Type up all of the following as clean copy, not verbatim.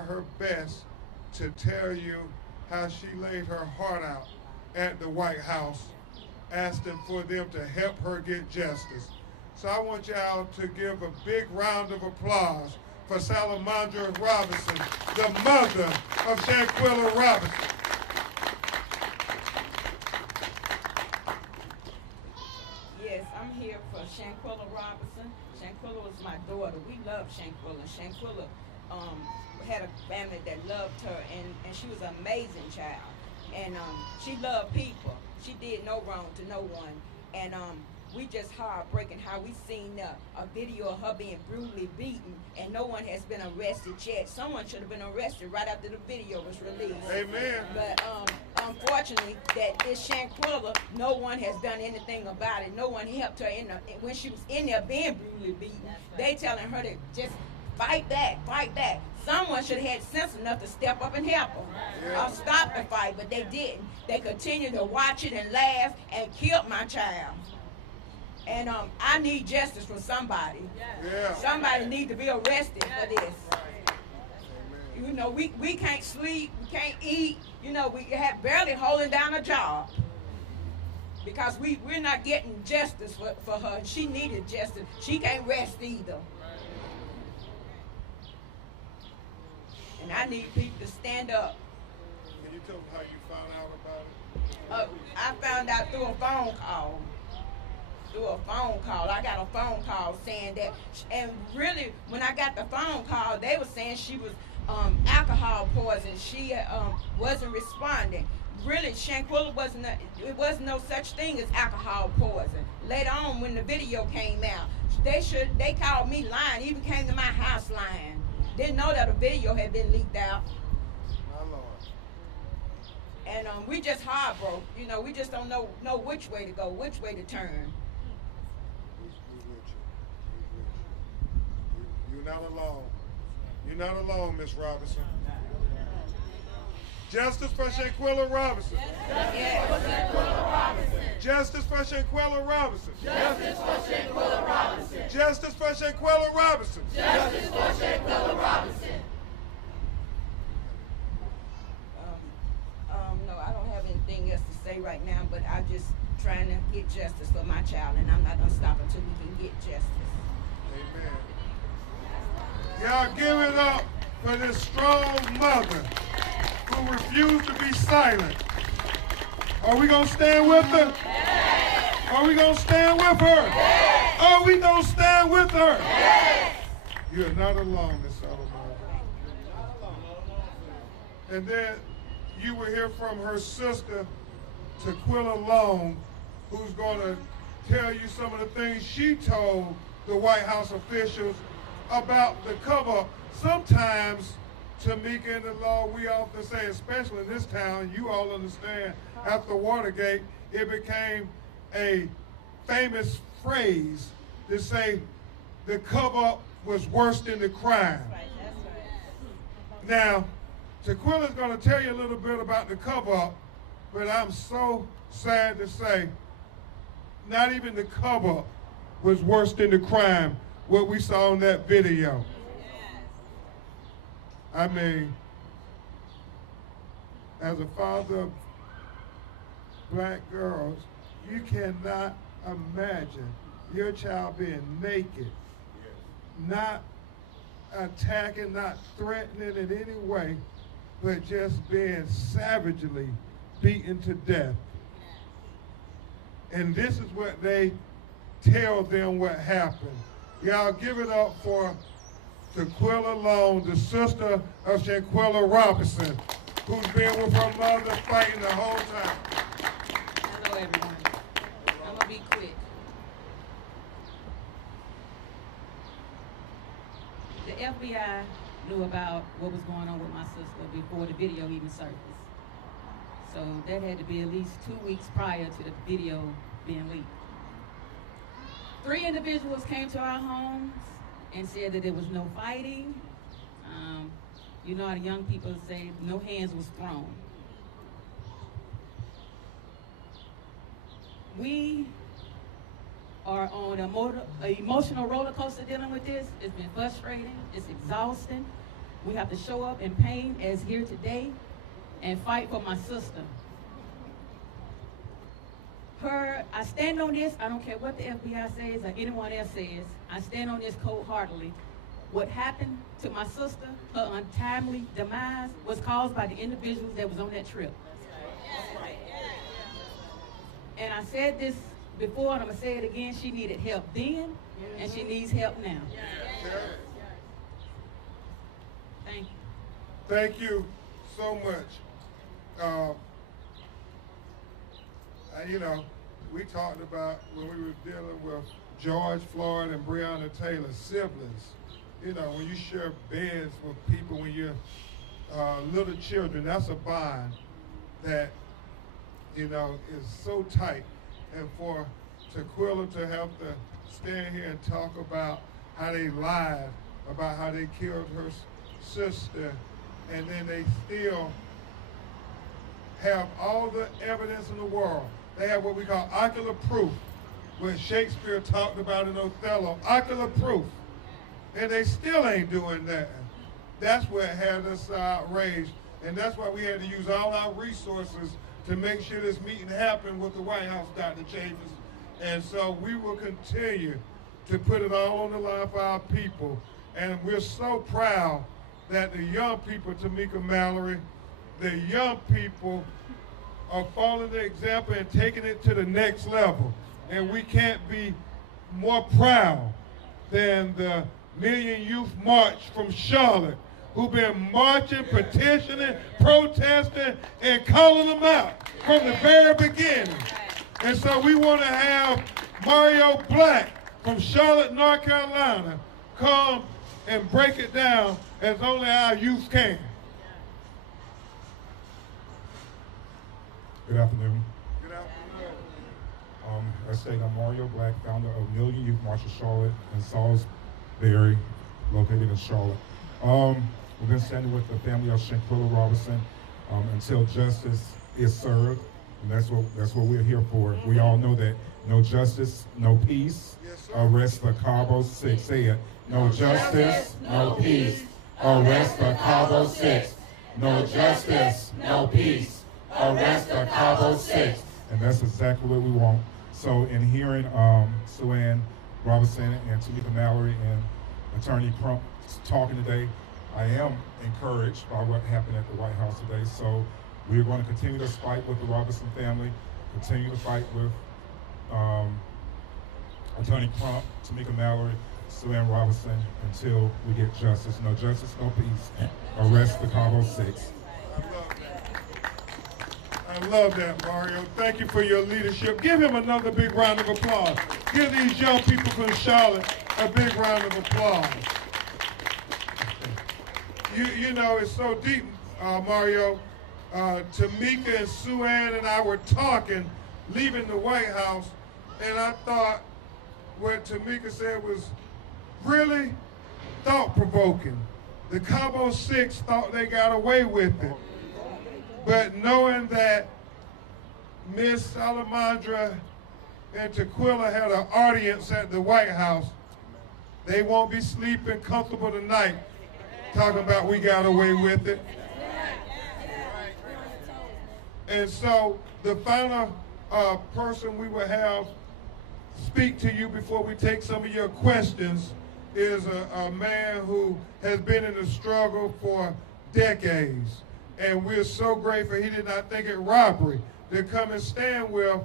her best to tell you how she laid her heart out at the White House, asking for them to help her get justice. So I want y'all to give a big round of applause for Salamandra Robinson, the mother of Shanquella Robinson. Yes, I'm here for Shanquella Robinson. Shanquella was my daughter. We loved Shanquella. Shanquella had a family that loved her, and she was an amazing child. And she loved people. She did no wrong to no one. And we just heartbreaking how we seen a video of her being brutally beaten, and no one has been arrested yet. Someone should have been arrested right after the video was released. Amen. But unfortunately, that this Shanquella, no one has done anything about it. No one helped her when she was in there being brutally beaten. They telling her to just fight back, fight back. Someone should have had sense enough to step up and help her, or stop the fight, but they didn't. They continued to watch it and laugh and killed my child. And I need justice for somebody. Yeah. Somebody need to be arrested for this. You know, we can't sleep, we can't eat. You know, we have barely holding down a job because we're not getting justice for her. She needed justice. She can't rest either. And I need people to stand up. Can you tell me how you found out about it? I found out through a phone call. I got a phone call saying that, and really, when I got the phone call, they were saying she was alcohol poisoned. She wasn't responding. Really, Shanquella it wasn't no such thing as alcohol poison. Later on, when the video came out, they called me lying, even came to my house lying. Didn't know that a video had been leaked out. My Lord. And we just heartbroken. You know, we just don't know which way to go, which way to turn. You're not alone. You're not alone, Miss Robinson. Justice for Shanquella Robinson. Justice for Shanquella Robinson. Justice for Shanquella Robinson. Justice for Shanquella Robinson. Justice for Shanquella Robinson. No, I don't have anything else to say right now, but I'm just trying to get justice for my child, and I'm not going to stop until we can get justice. Amen. Y'all give it up for this strong mother who refused to be silent. Are we going to stand with her? Are we going to stand with her? Are we going to stand with her? You're not alone, Miss Solomon. And then you will hear from her sister, Taquilla Long, who's going to tell you some of the things she told the White House officials about the cover. Sometimes, Tamika and the law, we often say, especially in this town, you all understand, after Watergate, it became a famous phrase to say the cover-up was worse than the crime. Now, Taquilla's going to tell you a little bit about the cover-up, but I'm so sad to say, not even the cover-up was worse than the crime, what we saw in that video. I mean, as a father of black girls, you cannot imagine your child being naked, not attacking, not threatening in any way, but just being savagely beaten to death. And this is what they tell them what happened. Y'all give it up for Taquilla Long, the sister of Shanquella Robinson, who's been with her mother fighting the whole time. Hello, everyone. I'm going to be quick. The FBI knew about what was going on with my sister before the video even surfaced. So that had to be at least 2 weeks prior to the video being leaked. 3 individuals came to our homes and said that there was no fighting. You know how the young people say no hands was thrown. We are on an emotional roller coaster dealing with this. It's been frustrating. It's exhausting. We have to show up in pain as here today and fight for my sister. I stand on this, I don't care what the FBI says or anyone else says, I stand on this cold-heartedly. What happened to my sister, her untimely demise, was caused by the individuals that was on that trip. And I said this before, and I'm going to say it again, she needed help then, and she needs help now. Thank you. Thank you so much. You know, we talked about when we were dealing with George Floyd and Breonna Taylor, siblings. You know, when you share beds with people when you're little children, that's a bond that, you know, is so tight. And for Shanquella to have to stand here and talk about how they lied, about how they killed her sister, and then they still have all the evidence in the world. They have what we call ocular proof, what Shakespeare talked about in Othello, ocular proof. And they still ain't doing that. That's what had us outraged. And that's why we had to use all our resources to make sure this meeting happened with the White House, Dr. Chambers. And so we will continue to put it all on the line for our people. And we're so proud that the young people, Tamika Mallory, the young people are following the example and taking it to the next level. And we can't be more proud than the Million Youth March from Charlotte, who've been marching, petitioning, protesting, and calling them out from the very beginning. And so we want to have Mario Black from Charlotte, North Carolina, come and break it down as only our youth can. Good afternoon. Good afternoon. As stated, I'm Mario Black, founder of Million Youth March of Charlotte and Salisbury, located in Charlotte. We've been standing with the family of Shanquella Robinson until justice is served, and that's what we're here for. We all know that no justice, no peace. Yes, Arrest the Cabo Six. Say it. No justice, no peace. Arrest the Cabo Six. No justice, no peace. Arrest the Cabo Six. And that's exactly what we want. So in hearing Sue Robinson and Tamika Mallory and Attorney Crump talking today, I am encouraged by what happened at the White House today. So we're going to continue this fight with the Robinson family, continue to fight with Attorney Crump, Tamika Mallory, Sue Robinson until we get justice. No justice, no peace. Arrest the Cabo Six. I love that, Mario. Thank you for your leadership. Give him another big round of applause. Give these young people from Charlotte a big round of applause. You know, it's so deep, Mario. Tamika and Sue Ann and I were talking, leaving the White House, and I thought what Tamika said was really thought-provoking. The Cabo Six thought they got away with it. But knowing that Miss Salamandra and Tequila had an audience at the White House, they won't be sleeping comfortable tonight talking about we got away with it. And so the final person we will have speak to you before we take some of your questions is a man who has been in the struggle for decades. And we're so grateful he did not think it robbery to come and stand with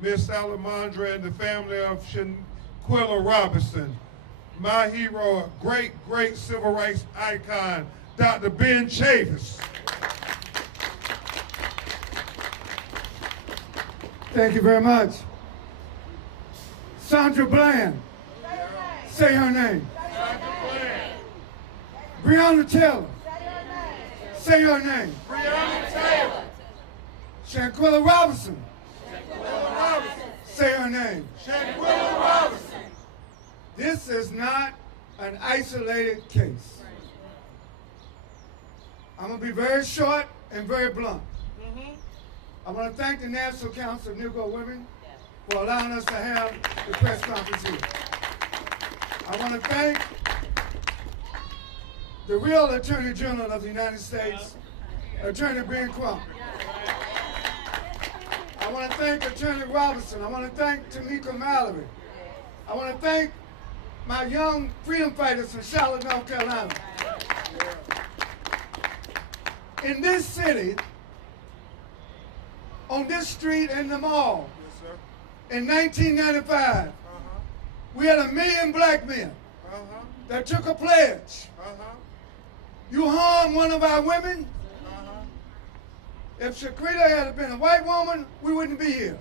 Miss Salamandra and the family of Shanquella Robinson. My hero, a great, great civil rights icon, Dr. Ben Chavis. Thank you very much. Sandra Bland. Say her name. Breonna Taylor. Say her name. Breonna Taylor. Shanquella Robinson. Shanquella Robinson. Say her name. Shanquella Robinson. This is not an isolated case. I'm going to be very short and very blunt. I want to thank the National Council of Negro Women for allowing us to have the press conference here. I want to thank the real Attorney General of the United States, Attorney Ben Crump. I want to thank Attorney Robinson. I want to thank Tamika Mallory. I want to thank my young freedom fighters from Charlotte, North Carolina. In this city, on this street in the mall, in 1995, we had 1 million black men that took a pledge. You harm one of our women, if Shanquella had been a white woman, we wouldn't be here.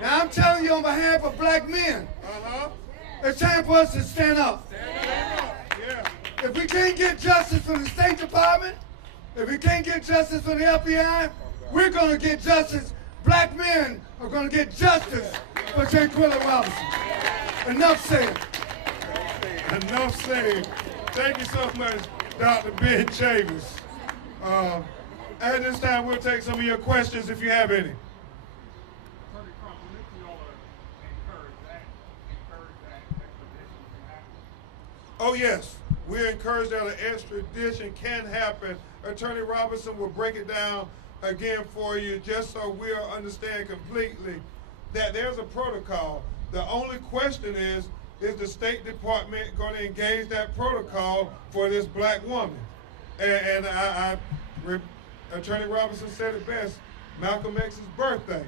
Now I'm telling you on behalf of black men, it's time for us to stand up. If we can't get justice from the State Department, if we can't get justice from the FBI, we're going to get justice. Black men are going to get justice for Shanquella Robinson. Enough said. Enough said. Thank you so much, Dr. Ben Chavis. At this time, we'll take some of your questions if you have any. Oh, yes. We're encouraged that an extradition can happen. Attorney Robinson will break it down again for you just so we'll understand completely that there's a protocol. The only question is the State Department going to engage that protocol for this black woman? And Attorney Robinson said it best, Malcolm X's birthday.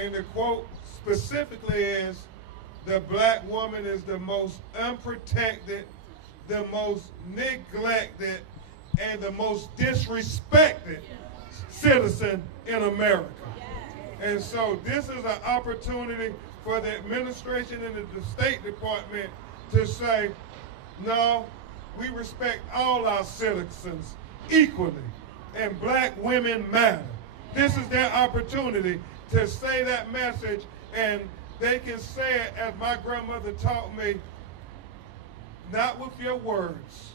And the quote specifically is, the black woman is the most unprotected, the most neglected, and the most disrespected citizen in America. And so this is an opportunity for the administration and the State Department to say, no, we respect all our citizens equally, and black women matter. This is their opportunity to say that message, and they can say it, as my grandmother taught me, not with your words,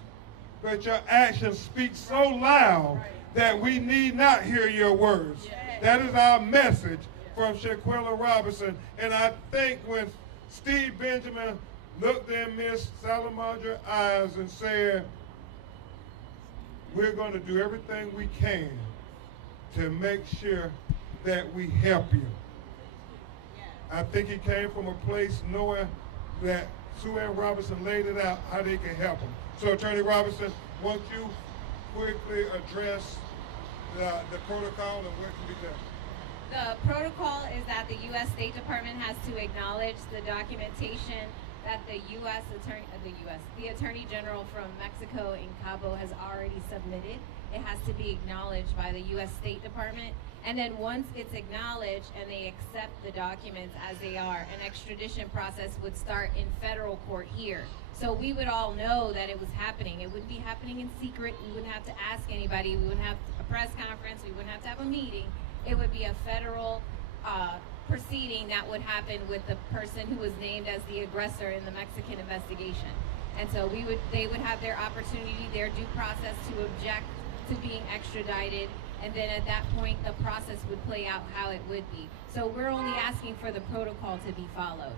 but your actions speak so loud that we need not hear your words. That is our message from Shanquella Robinson. And I think when Steve Benjamin looked in Miss Salamandra's eyes and said, we're going to do everything we can to make sure that we help you. I think he came from a place knowing that Sue Ann Robinson laid it out how they can help him. So Attorney Robinson, won't you quickly address the protocol and what can be done? The protocol is that the U.S. State Department has to acknowledge the documentation that the Attorney General from Mexico in Cabo has already submitted. It has to be acknowledged by the U.S. State Department. And then once it's acknowledged and they accept the documents as they are, an extradition process would start in federal court here. So we would all know that it was happening. It wouldn't be happening in secret. We wouldn't have to ask anybody. We wouldn't have a press conference. We wouldn't have to have a meeting. It would be a federal proceeding that would happen with the person who was named as the aggressor in the Mexican investigation. And so they would have their opportunity, their due process to object to being extradited. And then at that point, the process would play out how it would be. So we're only asking for the protocol to be followed.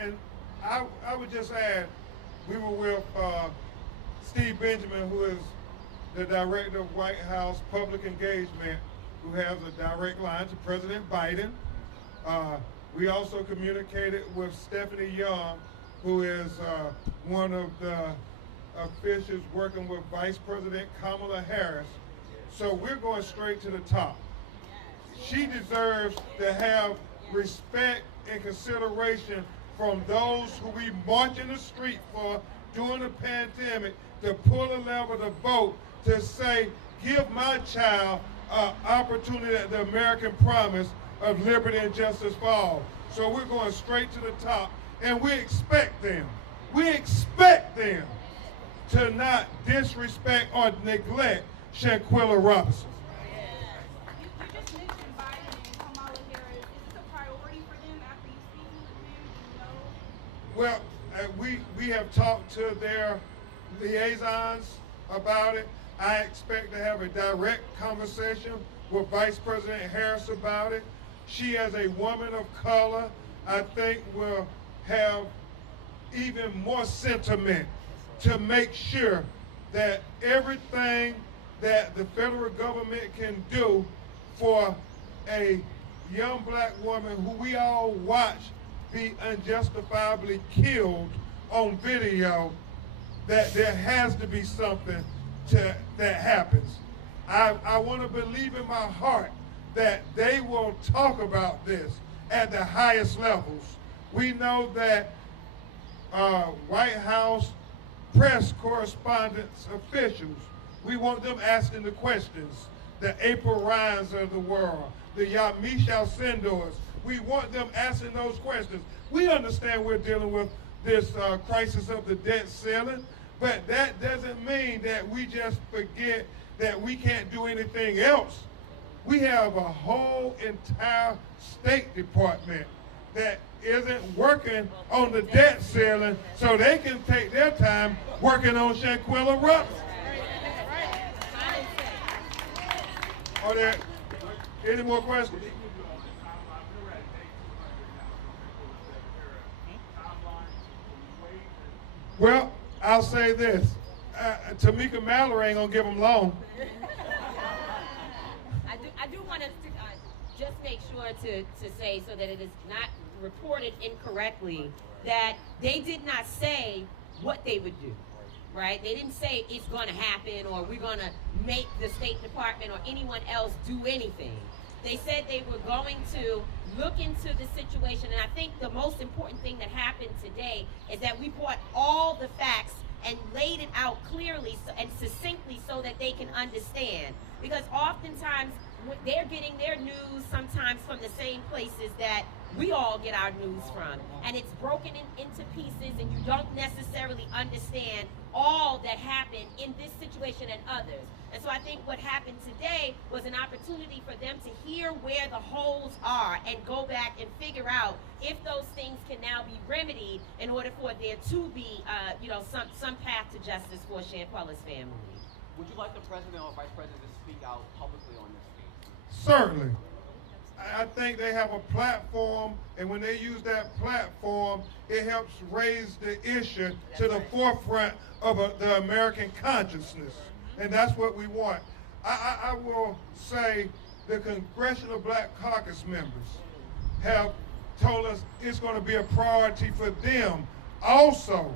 And I would just add, we were with Steve Benjamin, who is the director of White House Public Engagement, who has a direct line to President Biden. We also communicated with Stephanie Young, who is one of the officials working with Vice President Kamala Harris. So we're going straight to the top. She deserves to have respect and consideration from those who we march in the street for during the pandemic, to pull a lever to vote to say, give my child an opportunity at the American promise of liberty and justice for all. So we're going straight to the top, and we expect them to not disrespect or neglect Shanquella Robinson. You just mentioned Biden and Kamala Harris. Is this a priority for them after you speak with them? Well, we have talked to their liaisons about it. I expect to have a direct conversation with Vice President Harris about it. She, as a woman of color, I think will have even more sentiment to make sure that everything that the federal government can do for a young black woman who we all watch be unjustifiably killed on video, that there has to be something that happens. I want to believe in my heart that they will talk about this at the highest levels. We know that White House press correspondence officials, we want them asking the questions. The April Ryans of the world, the Yamisha Sendors, we want them asking those questions. We understand we're dealing with this crisis of the debt ceiling, but that doesn't mean that we just forget that we can't do anything else. We have a whole entire State Department that isn't working on the debt ceiling so they can take their time working on Shanquella Robinson. Are there any more questions? Well, I'll say this. Tamika Mallory ain't gonna give them long. I do want us to just make sure to say, so that it is not reported incorrectly, that they did not say what they would do, right? They didn't say it's going to happen or we're going to make the State Department or anyone else do anything. They said they were going to look into the situation, and I think the most important thing that happened today is that we brought all the facts and laid it out clearly and succinctly so that they can understand. Because oftentimes they're getting their news sometimes from the same places that we all get our news from. And it's broken into pieces, and you don't necessarily understand all that happened in this situation and others. And so I think what happened today was an opportunity for them to hear where the holes are and go back and figure out if those things can now be remedied in order for there to be, some path to justice for Shanquella's family. Would you like the president or vice president to speak out publicly on this case? Certainly. I think they have a platform, and when they use that platform, it helps raise the issue to the forefront of the American consciousness. And that's what we want. I will say the Congressional Black Caucus members have told us it's going to be a priority for them also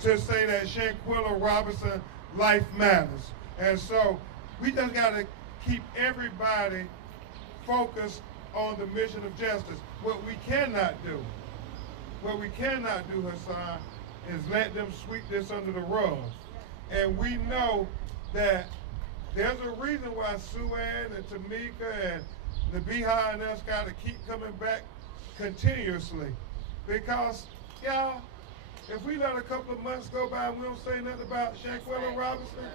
to say that Shanquella Robinson life matters. And so we just got to keep everybody focused on the mission of justice. What we cannot do, Hassan, is let them sweep this under the rug. And we know that there's a reason why Sue-Ann and Tamika and the Beehive and us got to keep coming back continuously. Because, y'all, if we let a couple of months go by and we don't say nothing about Shanquella Robinson,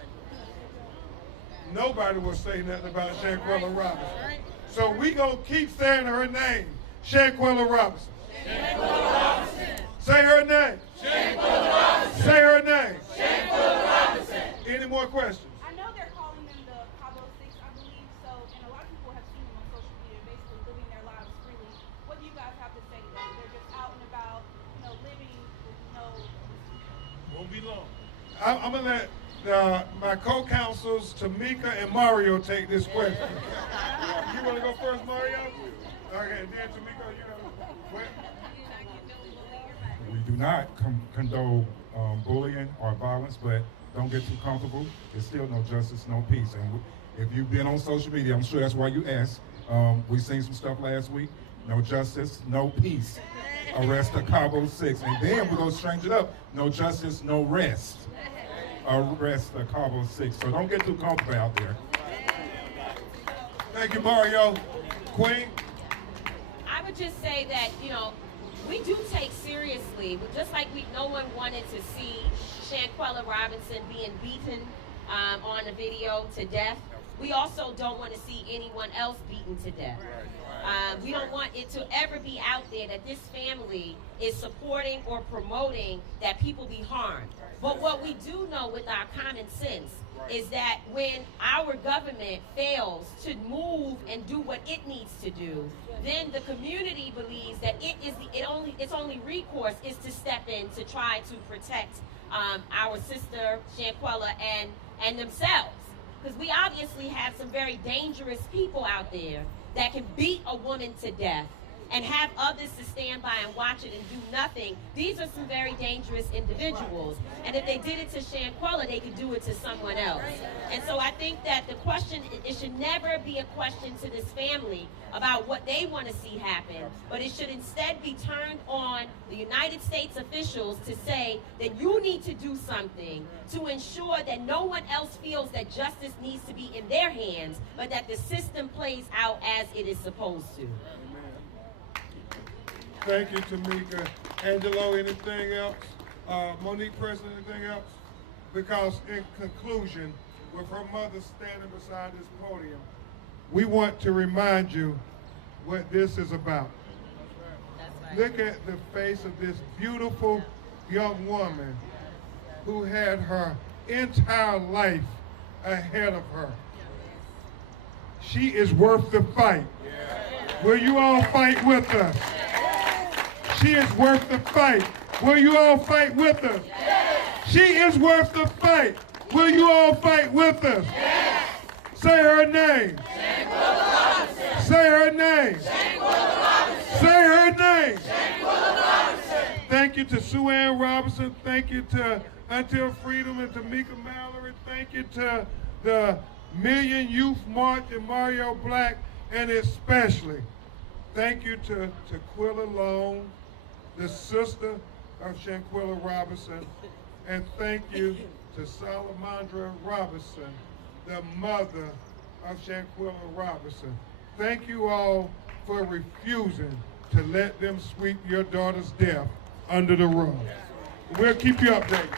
nobody will say nothing about Shanquella Robinson. So we gonna keep saying her name, Shanquella Robinson. Shanquella Robinson. Say her name. Shanquella Robinson. Say her name. Shanquella Robinson. Any more questions? I know they're calling them the Cabo Six, I believe so, and a lot of people have seen them on social media, basically living their lives freely. What do you guys have to say to them? They're just out and about, living with no... Won't be long. I'm gonna let my co-counsels Tamika and Mario take this question. You want to go first, Mario? Okay, then Tamika, We do not condone bullying or violence, but don't get too comfortable. There's still no justice, no peace. And if you've been on social media, I'm sure that's why you asked. We seen some stuff last week. No justice, no peace. Arrest the Cabo Six. And then we're going to change it up. No justice, no rest. Arrest the Cabo Six. So don't get too comfortable out there. Thank you, Mario. Queen? I would just say that, we do take seriously, just like no one wanted to see Shanquella Robinson being beaten on the video to death. We also don't want to see anyone else beaten to death. We don't want it to ever be out there that this family is supporting or promoting that people be harmed. But what we do know with our common sense is that when our government fails to move and do what it needs to do, then the community believes that its only recourse is to step in to try to protect our sister Shanquella and themselves. Because we obviously have some very dangerous people out there that can beat a woman to death and have others to stand by and watch it and do nothing. These are some very dangerous individuals. And if they did it to Shanquella, they could do it to someone else. And so I think that the question, it should never be a question to this family about what they want to see happen, but it should instead be turned on the United States officials to say that you need to do something to ensure that no one else feels that justice needs to be in their hands, but that the system plays out as it is supposed to. Thank you, Tamika. Angelo, anything else? Monique, President, anything else? Because in conclusion, with her mother standing beside this podium, we want to remind you what this is about. That's right. Look at the face of this beautiful young woman who had her entire life ahead of her. She is worth the fight. Will you all fight with us? She is worth the fight. Will you all fight with us? Yes. She is worth the fight. Will you all fight with us? Yes. Say her name. Say her name. Say her name. Thank you to Sue Ann Robinson. Thank you to Until Freedom and Tamika Mallory. Thank you to the Million Youth March and Mario Black. And especially, thank you to Quilla Long, the sister of Shanquella Robinson, and thank you to Salamandra Robinson, the mother of Shanquella Robinson. Thank you all for refusing to let them sweep your daughter's death under the rug. We'll keep you updated.